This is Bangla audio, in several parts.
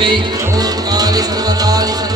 speak, all God is to the knowledge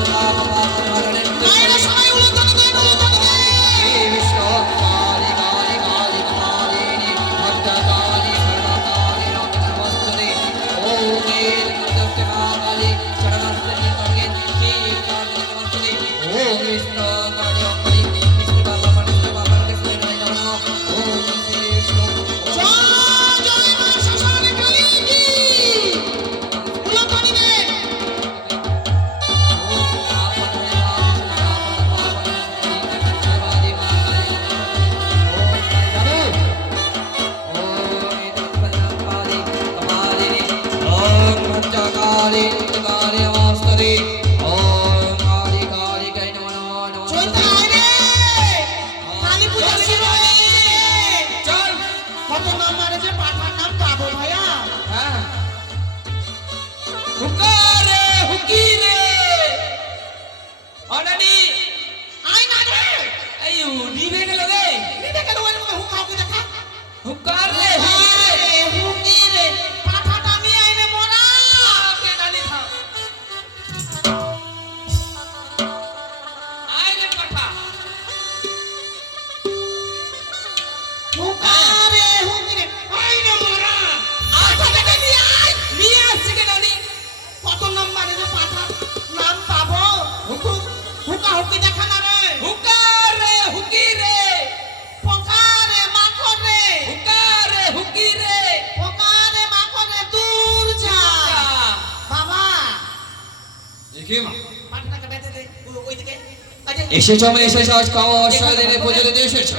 এসেছ আমি এসেছ আজ খাওয়া অসহায় দিনে পুজো দিতে এসেছ?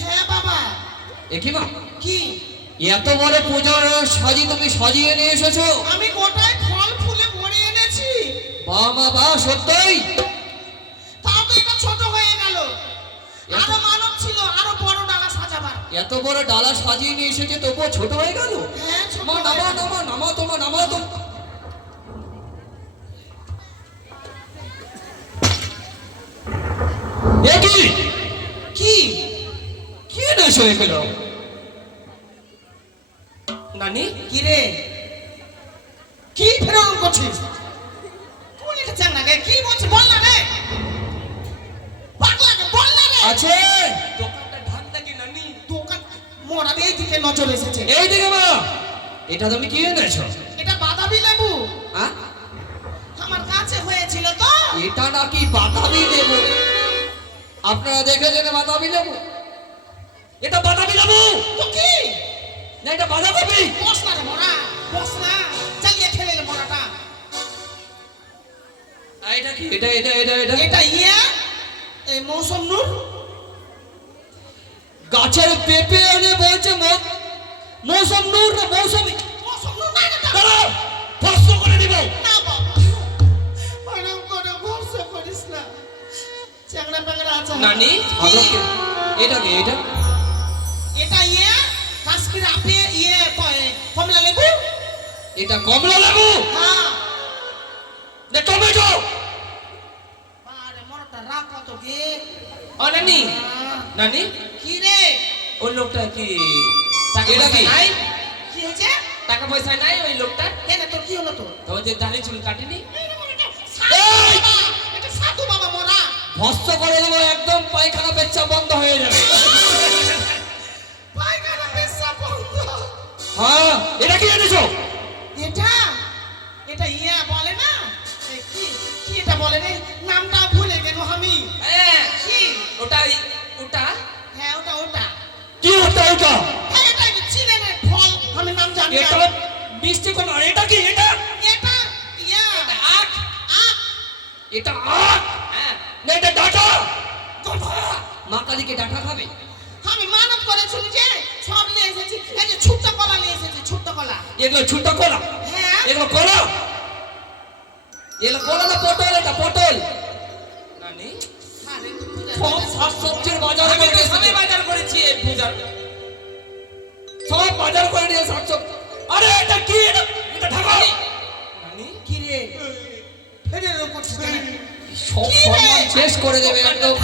হ্যাঁ বাবা। একই মা? কি? এত বড় পূজার সাজি তুমি সাজিয়ে নিয়ে এসেছ? আমি গোটায় ফল ফুলে ভরে এনেছি। বা মা বা সত্যই? তাও তো এটা ছোট হয়ে গেল। আরও মানব ছিল আরও বড় ডালা সাজাবার। এত বড় ডালা সাজিয়ে নিয়ে এসেছে তবুও ছোট হয়ে গেল? হ্যাঁ নামা। নামা নামা তোমা নামা তো কি? কি কি এগুলো নানি কি রে? কি ফেরন করছিস? কোন এটা চাং না রে কি বলছিস? বল না রে। পাগলা বল না রে। আছে। দোকান মোরা এই দিকে নজর এসেছে। এই দিকে মা এটা তুমি কি এনেছো? এটা বাদামি লেবু। হ্যাঁ আমার কাছে হয়েছিল তো। এটা নাকি বাতাবি লেবু? আপনারা দেখেছেন বাতাবি লেবু। এটা বাতাবি লেবু? তো কি? না এটা বাঁধাকপি না রে মোরা না। চালিয়ে খেলে রে মোরাটা। এটা কি? এটা এটা এটা এটা? এটা ইয়া? এই মৌসুম নূর? গাছের পেঁপে এনে বলছে মৌসুম নূর না মৌসুমি? মৌসুম নূর না দাঁড়াও। নানি? এটা কি এটা? এটা ইয়ে? কাশ্মীর আপে ইয়ে কমলা লেবু? এটা কমলা লেবু! হ্যাঁ। না টমেটো! আরে মোরটা রাখ কত গে? ও নানি হ্যাঁ। নানি? কি রে? ওই লোকটা কি? এটা? নাই? কি হয়েছে? টাকা পয়সা নাই ওই লোকটা কেন তোর কি হলো তো তো যে দাড়ি চুল কাটেনি? ভস্ম করে দেবো একদম পায়খানা পেচ্ছা বন্ধ হয়ে যাবে। পায়খানা পেশাব বন্ধ। হ্যাঁ এটা কি এনেছো এটা? এটা ইয়া বলে না? কি? কি এটা বলে রে? নামটা ভুলে গেল আমি। হ্যাঁ কি? ওটা ওটা? হ্যাঁ ওটা ওটা। কি ওটা ওটা? হ্যাঁ এটা চিনে রে ফল? আমি নাম জানি এটা মিষ্টি কোন এটা কি? এটা? এটা ইয়া। আখ। আখ। এটা আখ হ্যাঁ না এটা ডাটা মা কালীকে ডাটা খাবে আমি মানত করেছিল যে সব নিয়ে এসেছি এই যে ছোট্ট কলা নিয়ে এসেছি ছোট্ট কলা এগুলো ছোট কলা হ্যাঁ এগুলো কলা এগুলো কলা না পটল এটা পটল নানি সব বাজার করে বাজার করেছি এই পূজার সব বাজার করে নিয়ে আরে এটা কি এটা এটা ঢাকা নানি কি রে ফেরে করছিস? সব? সম্মান শেষ করে দেবে একদম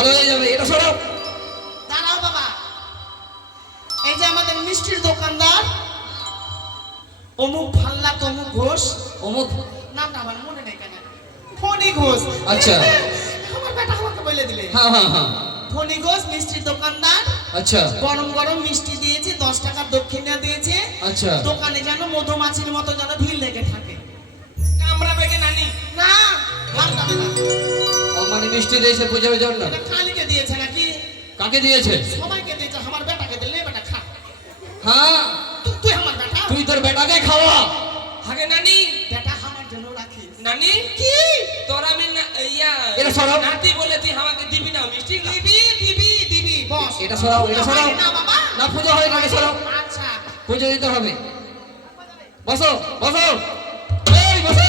ভালো হয়ে যাবে এটা সরাও দাঁড়াও বাবা। এই যে আমাদের মিষ্টির দোকানদার অমুক ভাল্লা তমুক ঘোষ। অমুক? নামটা আমার মনে নেই কেন। ফণি ঘোষ। আচ্ছা। আমার বেটা আমাকে বলে দিলে। হ্যাঁ হ্যাঁ হ্যাঁ। ফণি ঘোষ মিষ্টির দোকানদার। আচ্ছা। গরম গরম মিষ্টি দিয়েছে দশ টাকার দক্ষিণা দিয়েছে। আচ্ছা। দোকানে যেন মধুমাছির মতো যেন ভিড় লেগে থাকে। মিষ্টি দিয়েছে বুঝাবে জন্য কালীকে দিয়েছে নাকি? কাকে দিয়েছে? সবাইকে দিয়েছে আমার বেটাকে দিলে বেটা খা। হ্যাঁ। তুই তুই আমার বেটা? তুই তোর বেটাকে খাওয়া। আগে নানি। বেটা আমার জন্য রাখিস। নানি? কি? তোর আমি না ইয়া এটা সরাও। নাতি বলে তুই আমাকে দিবি না মিষ্টি দিবি দিবি দিবি বস। এটা সরাও এটা সরাও। না বাবা? না পুজো হয় না সরাও। আচ্ছা। পুজো দিতে হবে। বসো বসো। এই বসো।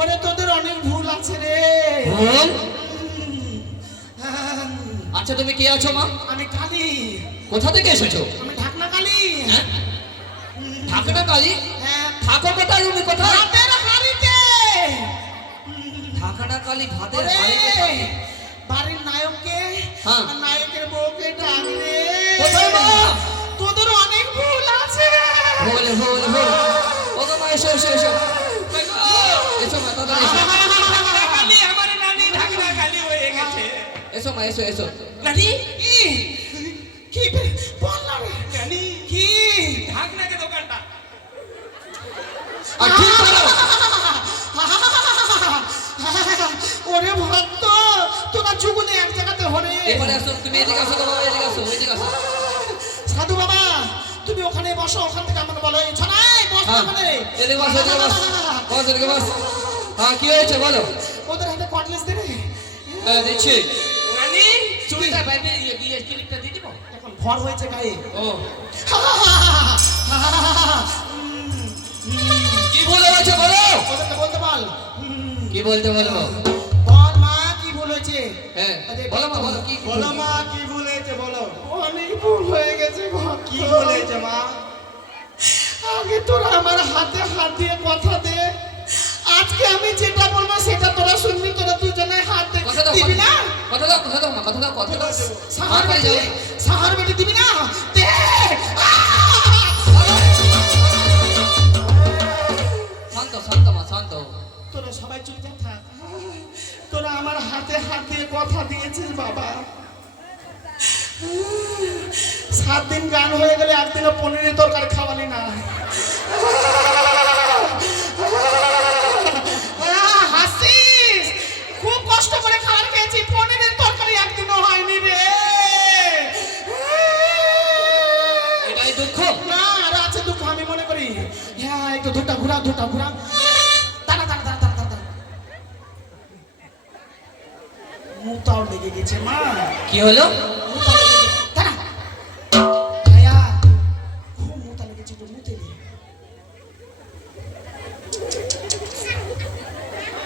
ওরে তোদের অনেক ভুল আছে রে। ভুল? হ্যাঁ, আচ্ছা তুমি কে আছো মা? আমি কালী। কোথা থেকে এসেছ? আমি ঢাকনা কালী। হ্যাঁ? ঠাকুরটা কালী? হ্যাঁ। থাকো কোথায় তুমি কোথায়? ভাতের হাড়িতে। ঢাকাটা কালী ভাতের হাড়িতে বাড়ির নায়ককে হ্যাঁ। আর নায়কের বউকে ডাক রে কোথায় মা? তোদের অনেক ভুল আছে। ভুল ভুল ভুল। ও মা এসো এসো এসো। এসো মা তাড়াতাড়ি এসো। কালি আমার নানি ঢাকনা কালি হয়ে গেছে এসো মা এসো এসো। নানি? কি? কি বল নানি? কি? ঢাকনাকে দোকানটা। আর ঠিক করো ওরে ভক্ত তোরা যুগলে এক জায়গাতে হরে এবারে আসো তুমি এদিকে আসো বাবা এদিকে আসো এদিকে আসো। সাধু বাবা তুমি ওখানে বসো ওখান থেকে আমাকে বলো এই বস হ্যাঁ। ওখানে। এদিকে বস। বস এদিকে বস। হ্যাঁ কি হয়েছে বলো? ওদের হাতে কটলেস দে হ্যাঁ দিচ্ছি। নানি চুড়িটা বাইরে ইয়ে ক্লিপটা দিয়ে দিব? এখন ভর হয়েছে গায়ে। ও। কি ভুল হয়েছে বলো? ওদেরকে বলতে বল কি বলতে বলব? বল মা কি ভুল হয়েছে? হ্যাঁ বলো মা বলো কি বলো মা কি ভুল হয়েছে বলো? অনেক ভুল হয়ে গেছে কি ভুল হয়েছে মা? আগে তোরা আমার হাতে হাত দিয়ে কথা দে। আজকে আমি যেটা বলব সেটা তোরা শুনবি তোরা দুজনে হাত দে। দিবি না? কথা দাও কথা দাও কথা দাও কথা দাও। সাহার বেটি সাহার বেটি দিবি না? দে। শান্ত শান্ত মা শান্ত। তোরা সবাই চুপচাপ থাক। তোরা আমার হাতে হাত দিয়ে কথা দিয়েছিস বাবা। সাত দিন গান হয়ে গেলে একদিনও পনিরের তরকারি খাওয়ালি না। হাসিস খুব কষ্ট করে খাবার খেয়েছি পনিরের তরকারি একদিনও হয়নি রে। এটাই দুঃখ। না আর আছে দুঃখ আমি মনে করি। হ্যাঁ একটু দুটা ঘুরা দুটা ঘুরা দাঁড়া দাঁড়া দাঁড়া দাঁড়া দাঁড়া মুতাও লেগে গেছে মা। কি হলো? মুতাও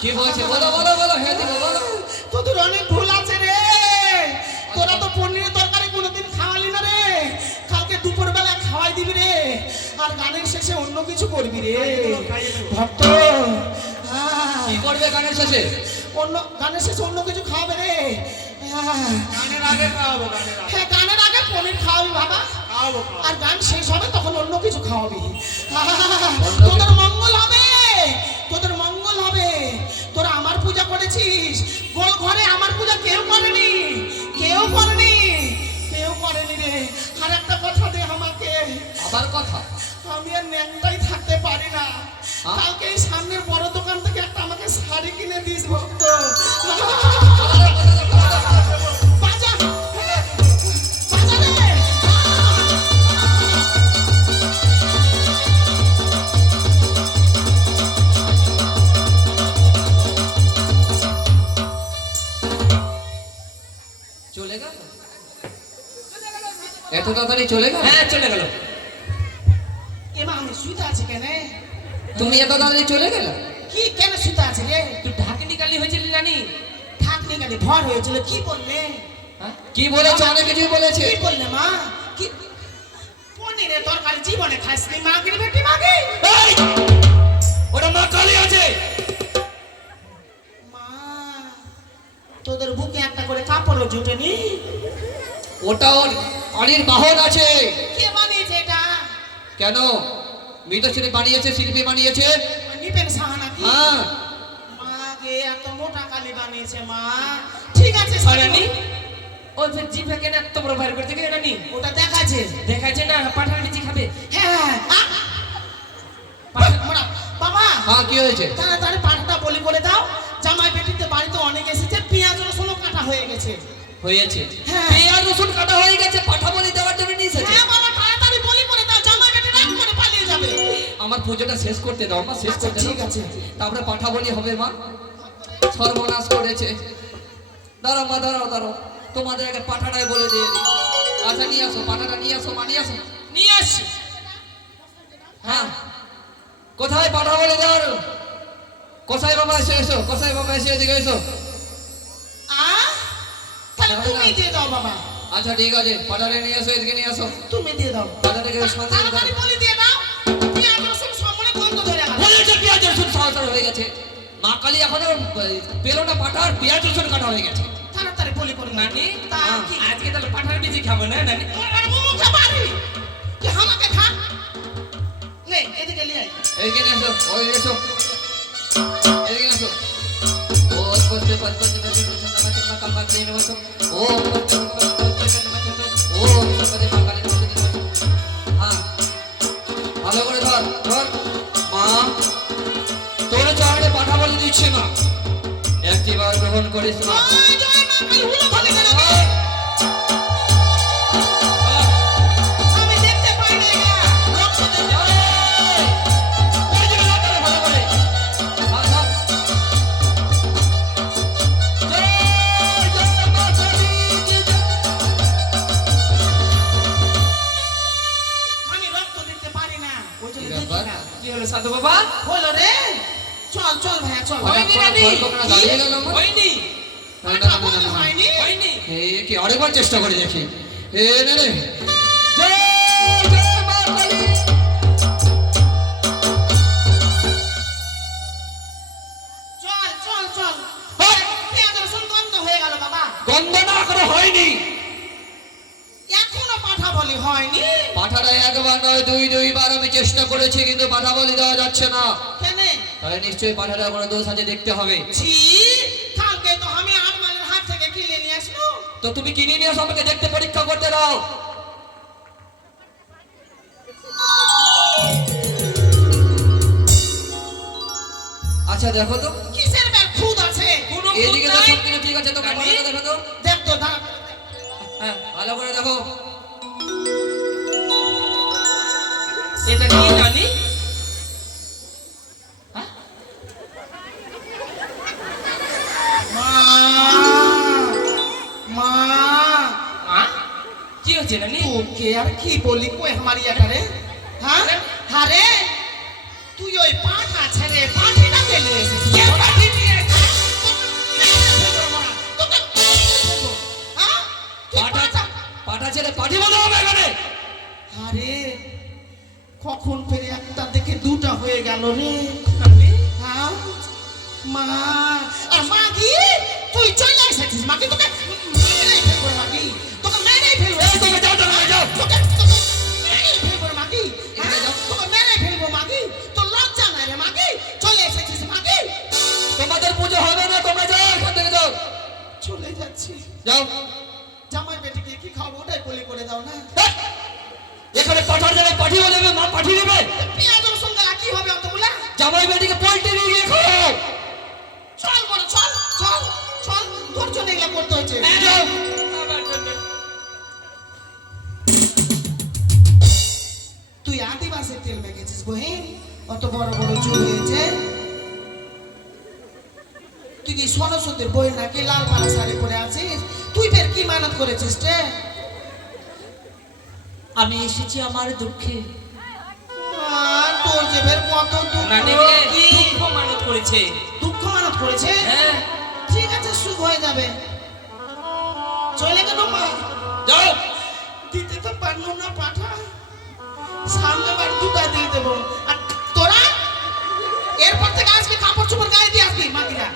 কি বলছে? বলো বলো বলো হ্যাঁ দিব বলো। তোদের অনেক ভুল আছে রে। তোরা তো পনিরের তরকারি কোনোদিন খাওয়ালি না রে। কালকে দুপুর বেলা খাওয়াই দিবি রে। আর গানের শেষে অন্য কিছু করবি রে। ভক্ত কি করবে গানের শেষে? অন্য গানের শেষে অন্য কিছু খাওয়াবে রে। গানের আগে খাওয়াবো গানের আগে। হ্যাঁ গানের আগে পনির খাওয়াবি বাবা। আর গান শেষ হবে তখন অন্য কিছু খাওয়াবি। তোদের মঙ্গল হবে। পূজা করেছিস? গোল ঘরে আমার পূজা কেউ করেনি। কেউ করেনি। কেউ করেনি রে। আর একটা কথা দে আমাকে। আবার কথা? আমি আর ন্যাংটাই থাকতে পারি না? কালকে এই সামনের বড় দোকান থেকে একটা আমাকে শাড়ি কিনে দিস ভক্ত। তাড়াতাড়ি চলে গেল? হ্যাঁ চলে গেল। এমা আমি শুইতে আছি কেন? তুমি এত তাড়াতাড়ি চলে গেল? কি কেন শুইতে আছি রে? তুই ঢাকিনি কালি হয়েছিলি নানি থাকনি কেন ভর হয়েছিল কি বললে? হ্যাঁ? কি বলেছে? অনেক কিছুই বলেছে। কি বললে মা? কি? পনিরের তরকারি জীবনে খাসনি মাগির বেটি মাগি? এই! ওটা মা কালী আছে। মা তোদের বুকে একটা করে কাপড়ও জুটেনি? ওটা ওর অনির বাহন আছে। কে বানিয়েছে এটা? কেন? মৃতশিল্পী বানিয়েছে শিল্পী বানিয়েছে? নিপেন সাহা নাকি? হ্যাঁ। মা গে এত মোটা কালি বানিয়েছে মা? ঠিক আছে নানি ওই ফের জিভে কেন এত বড় বাইর করতে গেলে নানি ওটা দেখাচ্ছে। দেখাচ্ছে না পাঠার বিচি খাবে। হ্যাঁ পাঠার মোটা। বাবা! হ্যাঁ কি হয়েছে? তাড়াতাড়ি পাঠাটা বলি করে দাও। জামাই বেটিতে বাড়িতে অনেক এসেছে পেঁয়াজ রসুনও কাটা হয়ে গেছে। হয়েছে। হ্যাঁ। পেঁয়াজ রসুন কাটা হয়ে গেছে পাঠা বলি দেওয়ার জন্য নিয়ে এসেছে হ্যাঁ আমার পুজোটা শেষ করতে দাও মা শেষ আচ্ছা, করতে ঠিক আছে। তারপরে পাঠা বলি হবে মা। সর্বনাশ করেছে। দাঁড়াও মা দাঁড়াও দাঁড়াও। তোমাদের আগে পাঠাটাই বলে দিয়ে দিই। আচ্ছা নিয়ে আসো পাঠাটা নিয়ে আসো মা নিয়ে আসো। নিয়ে আসছি। হ্যাঁ। কোথায় পাঠা বলে দেওয়ার? কোথায় বাবা এসে এসো কোথায় বাবা এসে এদিকে এসো। তুমি দিয়ে দাও বাবা আচ্ছা ঠিক আছে পাঠাটা নিয়ে আসো এদিকে নিয়ে আসো তুমি দিয়ে দাও দাও তাড়াতাড়ি বলি দিয়ে দাও পেঁয়াজ রসুন সামনে গন্ধ ধরে গেল পেঁয়াজ রসুন সহসর হয়ে গেছে মা কালী এখনও পেল না পাঠার পেঁয়াজ রসুন কাটা হয়ে গেছে তাড়াতাড়ি বলি করে দাও নানি হ্যাঁ। আজকে তাহলে পাঠার বিচি খাব না নানি মুখে আমাকে খা নে এদিকে নিয়ে আয় এদিকে নিয়ে এসো ওই এসো এদিকে ও হ্যাঁ ভালো করে ধর ধর মা। তোর চরণে দিচ্ছি মা। একটিবার গ্রহণ করিস মা হলো বাবা। হলো রে। চল চল ভাইয়া চল। হয়নি দাঁড়িয়ে গেল হয়নি। হয়নি। হয়নি। কি আরেকবার চেষ্টা করে দেখি। এ নে জয় হ্যাঁ। হয়ে গন্ধ না করে এখনও পাঠা বলি হয়নি। পাঠাটা একবার নয় দুই দুইবার আমি চেষ্টা করেছি কিন্তু পাঠা বলি দেওয়া যাচ্ছে না। তাই নিশ্চয়ই পাঠাটা কোনো দোষ আছে দেখতে হবে। কালকে তো আমি থেকে কিনে নিয়ে তো তুমি কিনে নিয়ে আমাকে দেখতে পরীক্ষা করতে দাও। আচ্ছা দেখো তো। কিসের ব্যাগ? খুদ আছে। এদিকে তো সব কিছু ঠিক আছে তো নানি? পাঠাটা দেখো তো। দেখ তো হ্যাঁ ভালো করে দেখো। এটা কি কি হচ্ছে নানি তোকে আর কি বলি কো আমার ইয়াটা হ্যাঁ? রে হ্যাঁ? মা মাগি তুই চলে এসেছিস মাগি তোকে মেরেই ফেলব মাগি তোকে মেরেই ফেলব এই তোকে যাও, যাও, যাও। তোকে তোকে মেরেই ফেলব মাগি এখানে? যাও। তোকে মেরেই ফেলব মাগি তোর লজ্জা নাই রে মাগি চলে এসেছিস মাগি তোমাদের পুজো হবে না তোমরা যাও এখান থেকে যাও চলে যাচ্ছি যাও জামাই বেটিকে কি খাব ওটাই বলে করে দাও না হ্যাঁ! এখানে পাঠার জায়গায় পাঠিয়ে দেবে মা পাঠিয়ে দেবে পেঁয়াজ রসুন কি হবে অতগুলা জামাই বেটিকে পোল্ট্রি নিয়ে গিয়ে খাও। চল বলো চল চল চল। তোর জন্য এগুলো করতে হচ্ছে। তুই আদিবাসের তেল মেখেছিস বহিন। অত বড় বড় চুল হয়েছে। তুই কি সরস্বতীর বই নাকি লাল পাড়া শাড়ি পরে আছিস? তুই ফের কি মানত করেছিস রে? আমি এসেছি আমার দুঃখে। তোর যে কত দুঃখ। নানিকে কি দুঃখ মানত করেছে। দুঃখ মানত করেছে? হ্যাঁ। ঠিক আছে সুখ হয়ে যাবে। চলে গেল মা। যাও। দিতে তো পারল না পাঠা। সামনে বার দুটা দিয়ে দেবো। আর তোরা? এরপর থেকে আজকে কাপড় চোপড় গায়ে দিয়ে আসবি মাগিরা।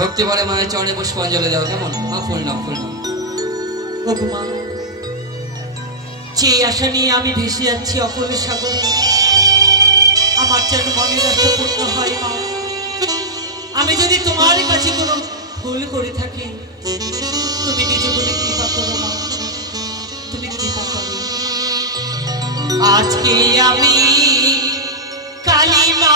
ভক্তি বলে মায়ের চরণে পুষ্পাঞ্জলি দাও, কেমন? মা, ফুল নাও ফুল নাও। যে আশা নিয়ে আমি ভেসে যাচ্ছি অকলের সাগরে, আমার যেন মনের আশা পূর্ণ হয়, মা। আমি যদি তোমার কাছে কোনো ভুল করে থাকি, তুমি নিজ বলে কৃপা করো, মা। তুমি কৃপা করো। আজকে আমি কালী মা